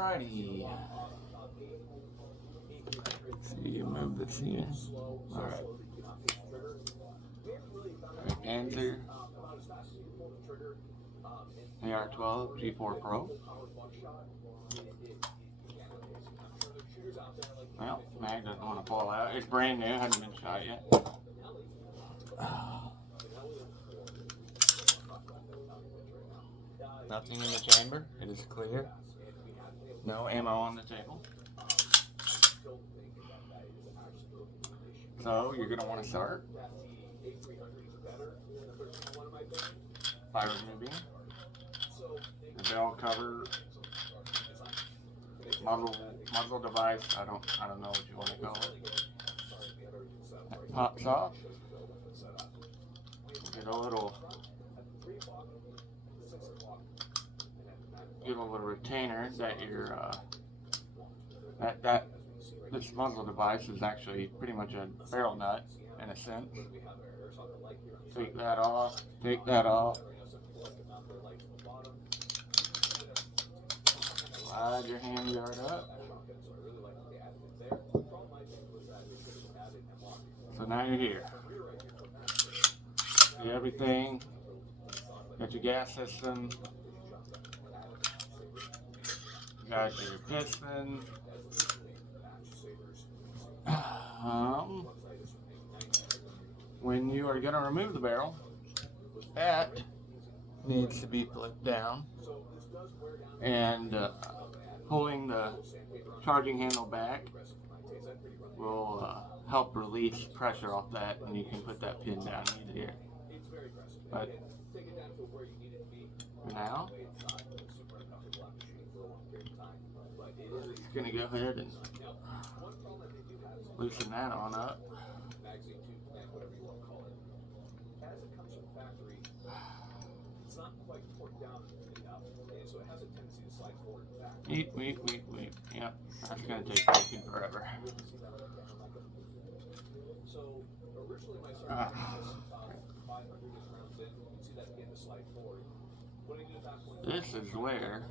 Alrighty. See, move this here. Alright. Panzer ar12 G4 Pro. Well, mag doesn't want to fall out. It's brand new, hasn't been shot yet. Nothing in the chamber. It is clear. No ammo on the table. So you're going to want to start by removing the barrel cover, muzzle device. I don't know what you want to call it. That pops off. Get a little retainer that this muzzle device is actually pretty much a barrel nut in a sense. Take that off, slide your hand guard up. So now you're here. See everything, got your gas system, got your piston. When you are going to remove the barrel, that needs to be flipped down, and pulling the charging handle back will help release pressure off that, and you can put that pin down easier. But for now, just going to go ahead and loosen that on up. Wait. Yep, that's going to take taking forever. This is where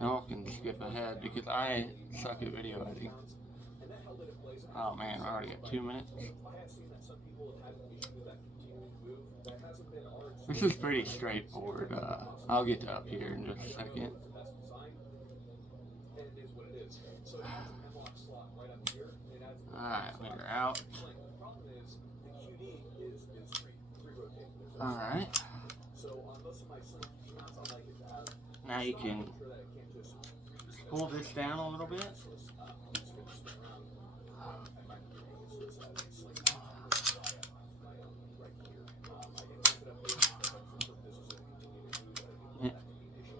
y'all can skip ahead because I suck at video editing. Oh man, we already got 2 minutes. This is pretty straightforward. I'll get to up here in just a second. Alright, we're out. Alright. Now you can pull this down a little bit.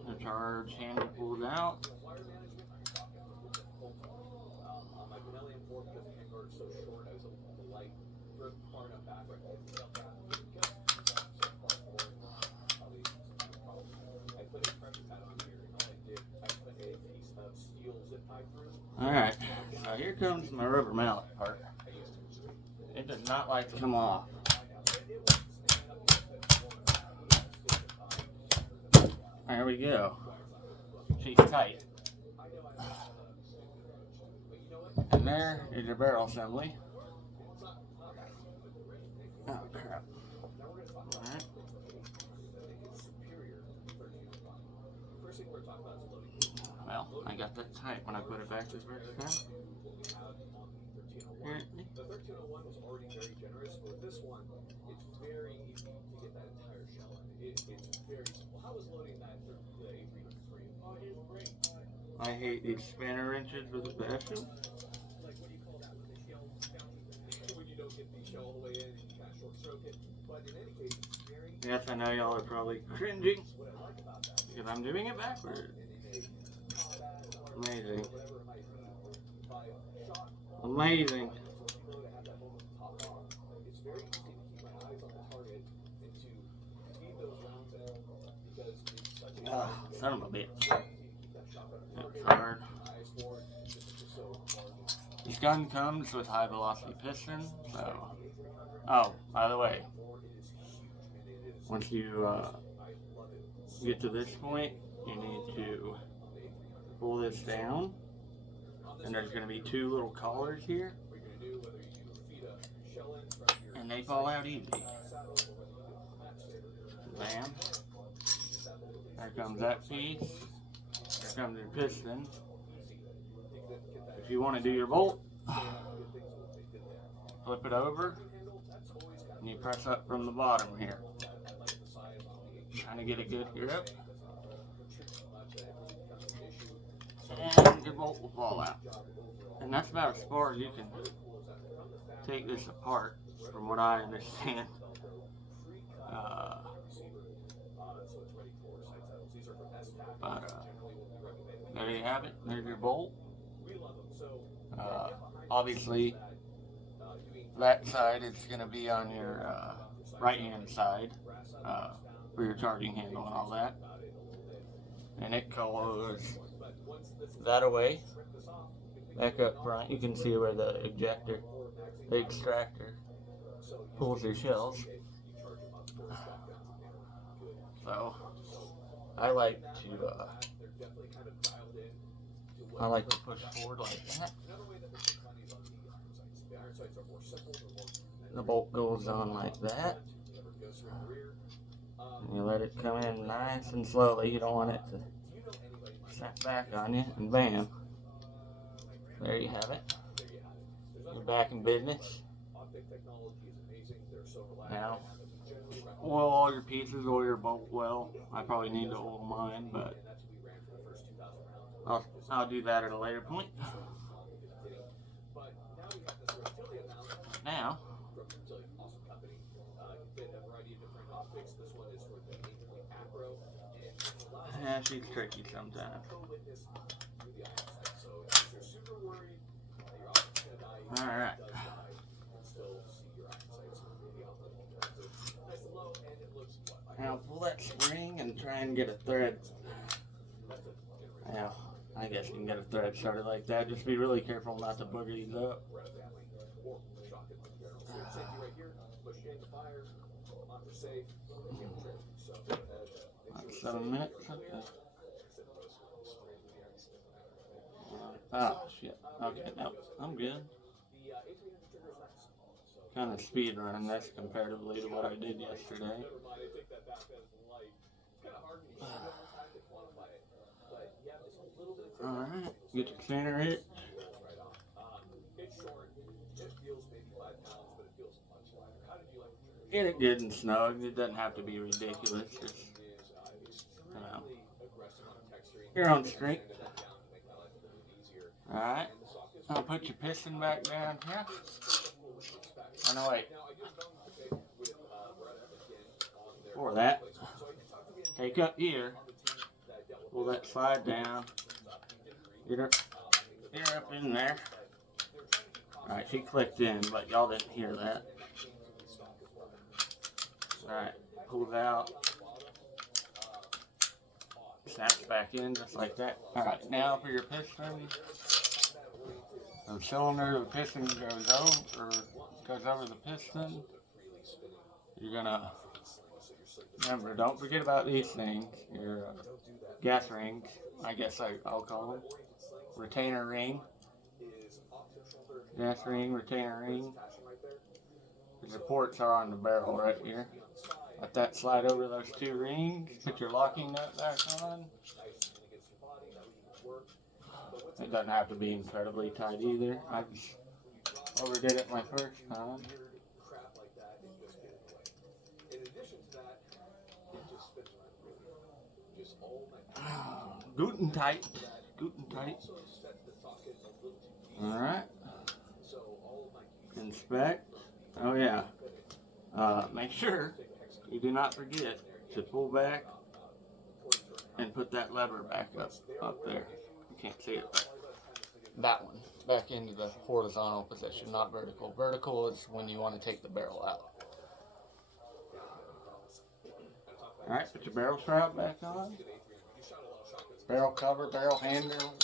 The charge handle pulled out. Alright, so here comes my rubber mallet part. It does not like to come off. There we go. She's tight. And there is your barrel assembly. Oh crap. Alright. Well, I got that tight when I put it back this first time. The 1301 was already very generous, but with this one, it's very easy to get that entire shell on it. It's very simple. How was loading that the A300 for you? Oh, it was great. I hate these spanner wrenches with a passion. Like, what do you call that with the shell bouncing? When you don't get the shell all the way in and you kind of short stroke it. But in any case, it's very... Yes, I know y'all are probably cringing because I'm doing it backwards. Amazing. Amazing. Son of a bitch. That's hard. This gun comes with high velocity piston, so... Oh, by the way, once you get to this point, you need to pull this down, and there's going to be two little collars here, and they fall out easy. Bam. There comes that piece. There comes your piston. If you want to do your bolt, flip it over, and you press up from the bottom here. Trying to get a good grip. And your bolt will fall out. And that's about as far as you can take this apart, from what I understand. There you have it. There's your bolt. Obviously, that side is going to be on your right-hand side for your charging handle and all that. And it goes that away. Back up front, you can see where the extractor pulls your shells. So I like to push forward like that. The bolt goes on like that. And you let it come in nice and slowly. You don't want it to snap back on you, and bam. There you have it. You're back in business. Now, oil all your pieces, oil your bolt well. I probably need to oil mine, but I'll do that at a later point. Now, she's tricky sometimes. Alright. Now pull that spring and try and get a thread. Now, I guess you can get a thread started like that. Just be really careful not to booger these up. 7 minutes. Okay. Oh shit. Okay, no, I'm good. Kind of speed running this comparatively to what I did yesterday. Alright, get your center hit. Get it good and snug. It doesn't have to be ridiculous. Just, you know, your own strength. Alright, I'll put your piston back down here. Oh no, wait. For that, take up here, pull that slide down, get her up in there. Alright, she clicked in, but y'all didn't hear that. Alright, pull it out, snaps back in just like that. Alright, now for your piston, the cylinder, the piston goes over the piston. You're gonna remember, don't forget about these things. Your gas rings, I guess I'll call them. Retainer ring. Gas ring, retainer ring. The supports are on the barrel right here. Let that slide over those two rings. Put your locking nut back on. It doesn't have to be incredibly tight either. I just overdid it my first time. Guten tight. Alright. Inspect. Oh yeah. Make sure you do not forget to pull back and put that lever back up there. You can't see it, but that one back into the horizontal position, not vertical. Vertical is when you want to take the barrel out. Alright, put your barrel strap back on. Barrel cover, barrel handle,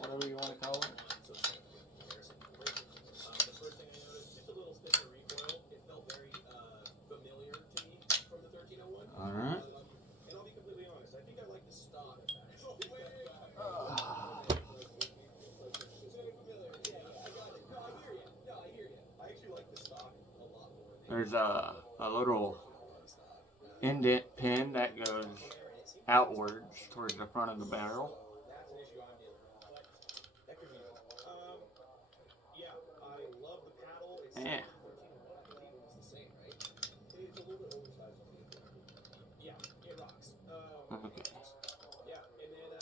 whatever you want to call it. Alright. is a little indent pin that goes outwards towards the front of the barrel. That's an issue I'm dealing with. That could be. Yeah, I love the paddle. It's 13 Yeah. I believe it's the same, right? It's a little bit oversized on me. Yeah, it rocks. Okay. Yeah, and then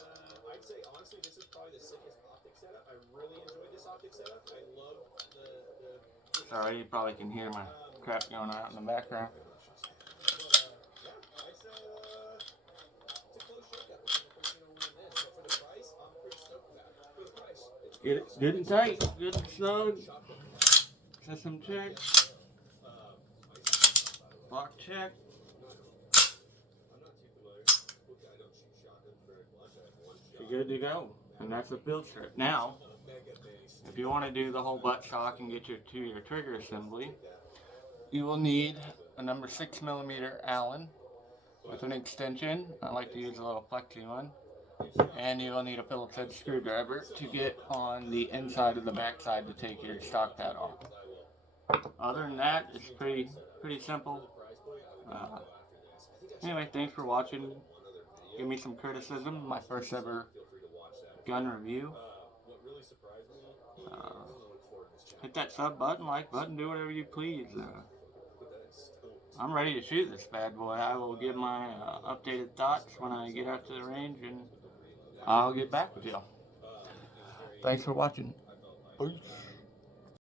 I'd say honestly, this is probably the sickest optic setup. I really enjoyed this optic setup. I love the Sorry, you probably can hear my crap going on in the background. yeah, I'd say it's a close shakeup. Who's gonna win this? But for the price, I'm pretty stoked with that. For the price, it's Get it good and tight, good and snug. System check. Block check. I'm not too familiar. Okay, I don't shoot shotguns very much. I have one shot. You're good to go. And that's a field strip. Now, if you want to do the whole butt shock and get to your trigger assembly, you will need a number 6mm Allen with an extension. I like to use a little flexi one. And you will need a Phillips head screwdriver to get on the inside of the backside to take your stock pad off. Other than that, it's pretty simple. Anyway, thanks for watching. Give me some criticism. My first ever gun review. Hit that sub button, like button, do whatever you please. I'm ready to shoot this bad boy. I will give my updated thoughts when I get out to the range, and I'll get back with you. Thanks for watching. Peace.